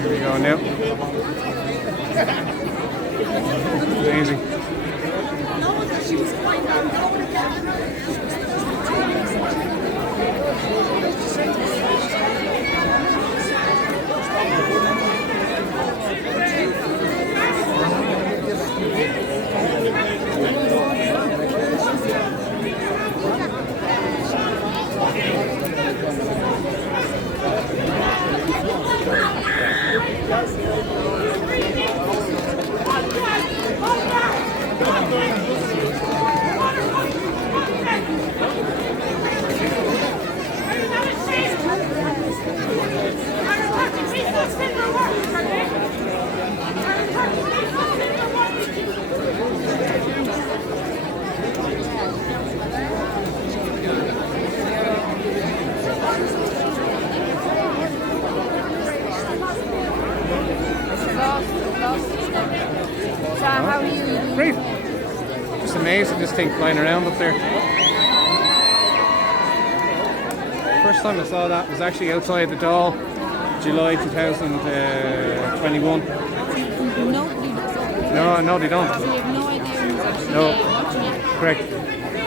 Here we go now. Amazing. So how are you? Great. Just amazing, this thing flying around up there. First time I saw that was actually outside the Dáil, July 2021. Nobody looks over. No, they don't. So you have no idea who's actually No. watching it. Correct. I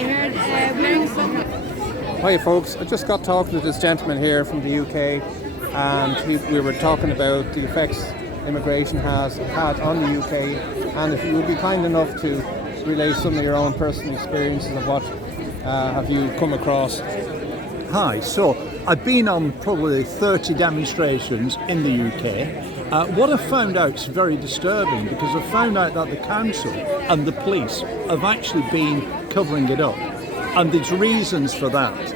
heard wearing some. Hi folks, I just got talking to this gentleman here from the UK, and we were talking about the effects immigration has had on the UK, and if you would be kind enough to relay some of your own personal experiences of what have you come across. Hi, so I've been on probably 30 demonstrations in the UK. What I found out is very disturbing, because I found out that the council and the police have actually been covering it up, and there's reasons for that.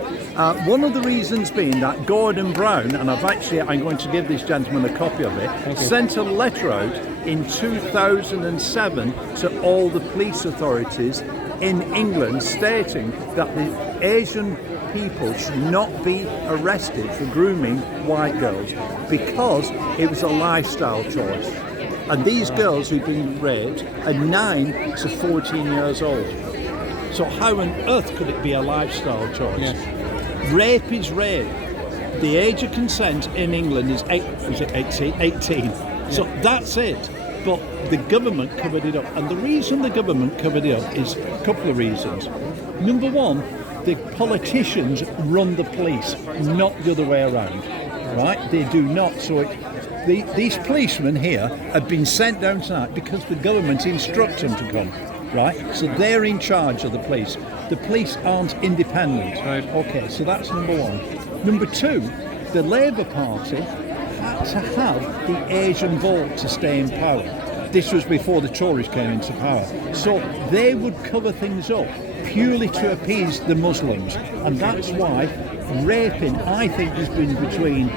One of the reasons being that Gordon Brown, and I'm going to give this gentleman a copy of it, sent a letter out in 2007 to all the police authorities in England stating that the Asian people should not be arrested for grooming white girls because it was a lifestyle choice. And these girls who've been raped are 9 to 14 years old. So how on earth could it be a lifestyle choice? Yeah. Rape is rape. The age of consent in England is 18. So that's it. But the government covered it up. And the reason the government covered it up is a couple of reasons. Number one, the politicians run the police, not the other way around. Right? They do not. So these policemen here have been sent down tonight because the government instructs them to come. Right? So they're in charge of the police. The police aren't independent. Right. Okay, so that's number one. Number two, the Labour Party had to have the Asian vote to stay in power. This was before the Tories came into power. So they would cover things up purely to appease the Muslims. And that's why raping, I think, has been between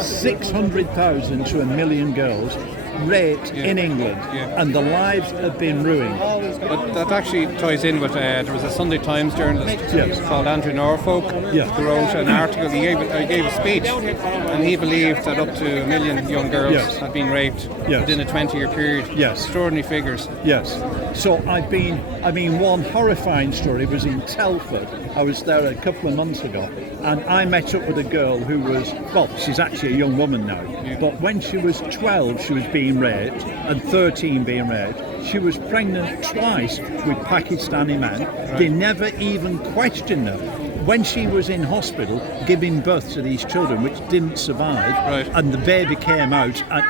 600,000 to 1 million girls raped in England, and the lives have been ruined. But that actually ties in with, there was a Sunday Times journalist called Andrew Norfolk who wrote an article. He gave a speech, and he believed that up to 1 million young girls had been raped within a 20-year period. Extraordinary figures. Yes. So one horrifying story was in Telford. I was there a couple of months ago, and I met up with a girl who was, well, she's actually a young woman now, but when she was 12, she was being raped, and 13 being raped. She was pregnant twice with Pakistani men. They never even questioned her. When she was in hospital giving birth to these children, which didn't survive, and the baby came out. And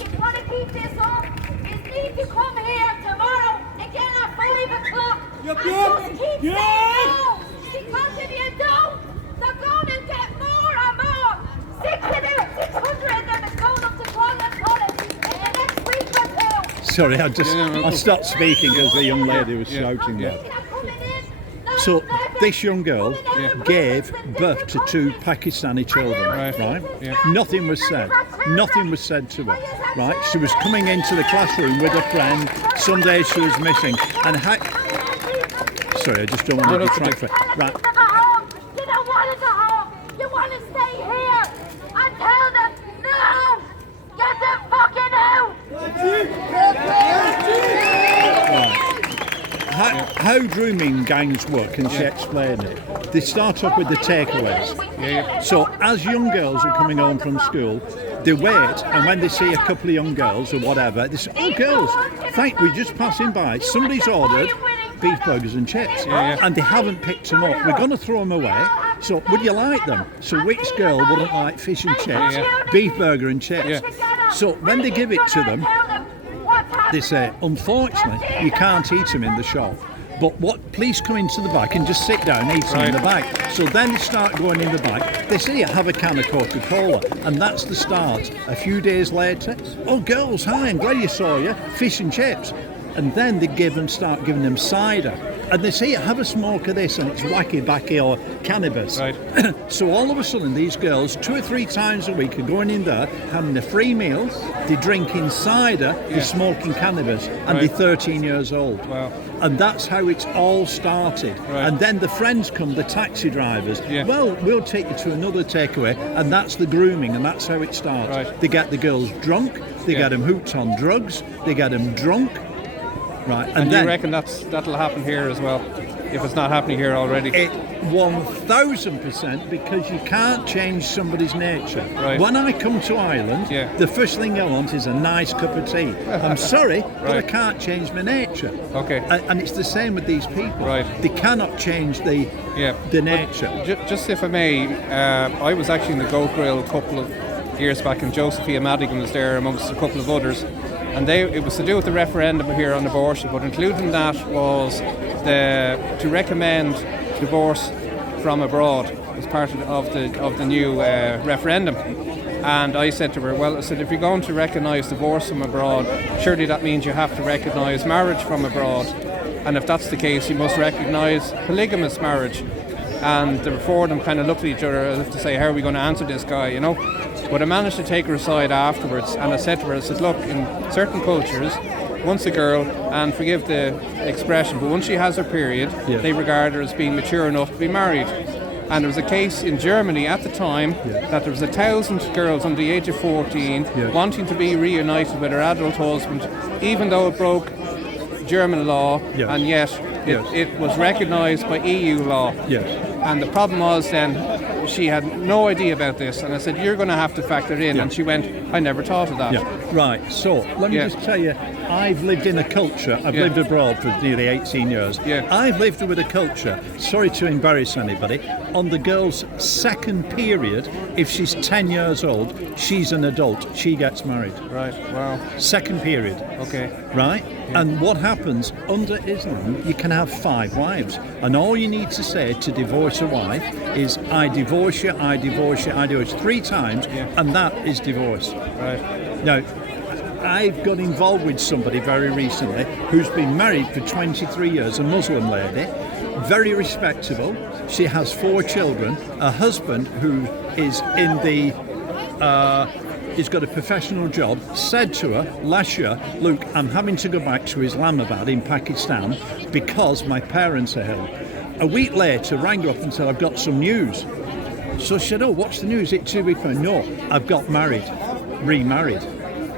if you want to keep this up, you need to come here tomorrow again at 5 o'clock. And just keep saying no. Because if you don't, they're going to get more and more. 600 of them is going up to College in the next week or two. Sorry, I stopped speaking because the young lady was shouting there. So this young girl gave birth to 2 Pakistani children, right? Nothing was said. Nothing was said to her, right? She was coming into the classroom with a friend. Some days she was missing. And sorry, I just don't want to detract from it. Right. You don't want to go home. You want to stay here and tell them, no, get the fucking out. How grooming gangs work, and she explained it. They start off with the takeaways. So as young girls are coming home from school, They wait, and when they see a couple of young girls or whatever, they say, "Oh, girls, we're just passing by. Somebody's ordered beef burgers and chips, and they haven't picked them up. We're going to throw them away. So would you like them?" So which girl wouldn't like fish and chips, beef burger and chips? So when they give it to them, they say, "Unfortunately, you can't eat them in the shop. But please come into the back and just sit down and eat them in the back." So then they start going in the back. They say, "Have a can of Coca-Cola," and that's the start. A few days later, "Oh, girls, hi, I'm glad you saw you. Fish and chips." And then they start giving them cider. And they say, "Have a smoke of this," and it's wacky backy or cannabis. Right. So all of a sudden, these girls 2 or 3 times a week are going in there, having a free meal, they're drinking cider, they're smoking cannabis, and they're 13 years old. Wow. And that's how it's all started. Right. And then the friends come, the taxi drivers. Yeah. "Well, we'll take you to another takeaway," and that's the grooming, and that's how it starts. Right. They get the girls drunk, they get them hooked on drugs, they get them drunk. Right, And then you reckon that'll happen here as well, if it's not happening here already? it 1000%, because you can't change somebody's nature. Right. When I come to Ireland, the first thing I want is a nice cup of tea. I'm sorry, but I can't change my nature. Okay. And it's the same with these people. Right. They cannot change the nature. Just if I may, I was actually in the Goat Grill a couple of years back, and Josephine Madigan was there amongst a couple of others. And it was to do with the referendum here on abortion, but including that was to recommend divorce from abroad as part of the new referendum. And I said to her, "Well, I said, if you're going to recognise divorce from abroad, surely that means you have to recognise marriage from abroad. And if that's the case, you must recognise polygamous marriage." And the four of them kind of looked at each other as if to say, "How are we going to answer this guy, you know?" But I managed to take her aside afterwards, and I said to her, I said, "Look, in certain cultures, once a girl, and forgive the expression, but once she has her period, they regard her as being mature enough to be married." And there was a case in Germany at the time that there was 1,000 girls under the age of 14 wanting to be reunited with her adult husband, even though it broke German law, and yet it was recognised by EU law. And the problem was then, she had no idea about this, and I said, "You're going to have to factor it in." And she went, "I never thought of that." Right, so let me just tell you, I've lived in a culture, I've lived abroad for nearly 18 years. I've lived with a culture, sorry to embarrass anybody, on the girl's second period, if she's 10 years old, she's an adult, she gets married. Right, wow. Second period. Okay. Right? And what happens, under Islam, you can have 5 wives. And all you need to say to divorce a wife is, "I divorce you, I divorce you, I divorce you," 3 times, and that is divorce. Right. Now, I've got involved with somebody very recently who's been married for 23 years, a Muslim lady, very respectable. She has 4 children, a husband who is in the he's got a professional job, said to her last year, "Look, I'm having to go back to Islamabad in Pakistan because my parents are ill." A week later, rang her up and said, "I've got some news." So she said, "Oh, what's the news? Is it 2 weeks?" "No, I've got married, remarried."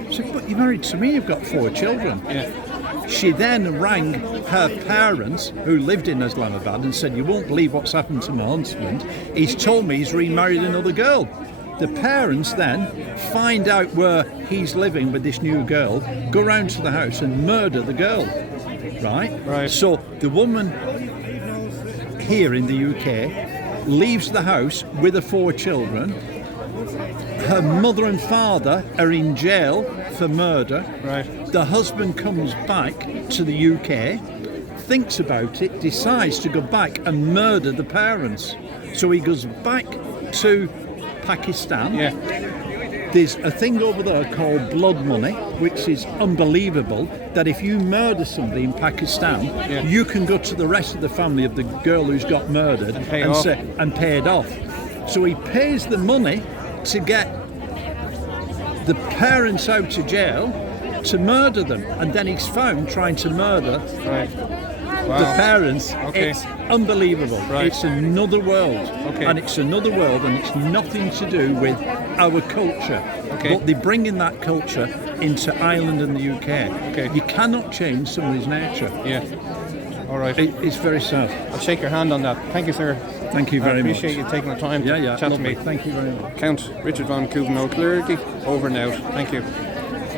I said, "But you're married to me, you've got 4 children." She then rang her parents, who lived in Islamabad, and said, "You won't believe what's happened to my husband. He's told me he's remarried another girl." The parents then find out where he's living with this new girl, go round to the house and murder the girl. Right? So the woman here in the UK leaves the house with the 4 children. Her mother and father are in jail for murder. Right. The husband comes back to the UK, thinks about it, decides to go back and murder the parents. So he goes back to Pakistan. There's a thing over there called blood money, which is unbelievable, that if you murder somebody in Pakistan, you can go to the rest of the family of the girl who's got murdered and pay it off. So he pays the money to get the parents out of jail to murder them, and then he's found trying to murder the parents. It's unbelievable. It's another world, and it's another world, and it's nothing to do with our culture. But they bring in that culture into Ireland and the UK. You cannot change somebody's nature. All right. It's very sad. I'll shake your hand on that. Thank you, sir. Thank you very much. I appreciate you taking the time Yeah, to yeah. chat Lovely. to me. Thank you very much. Count Richard von Coudenhove, over and out. Thank you.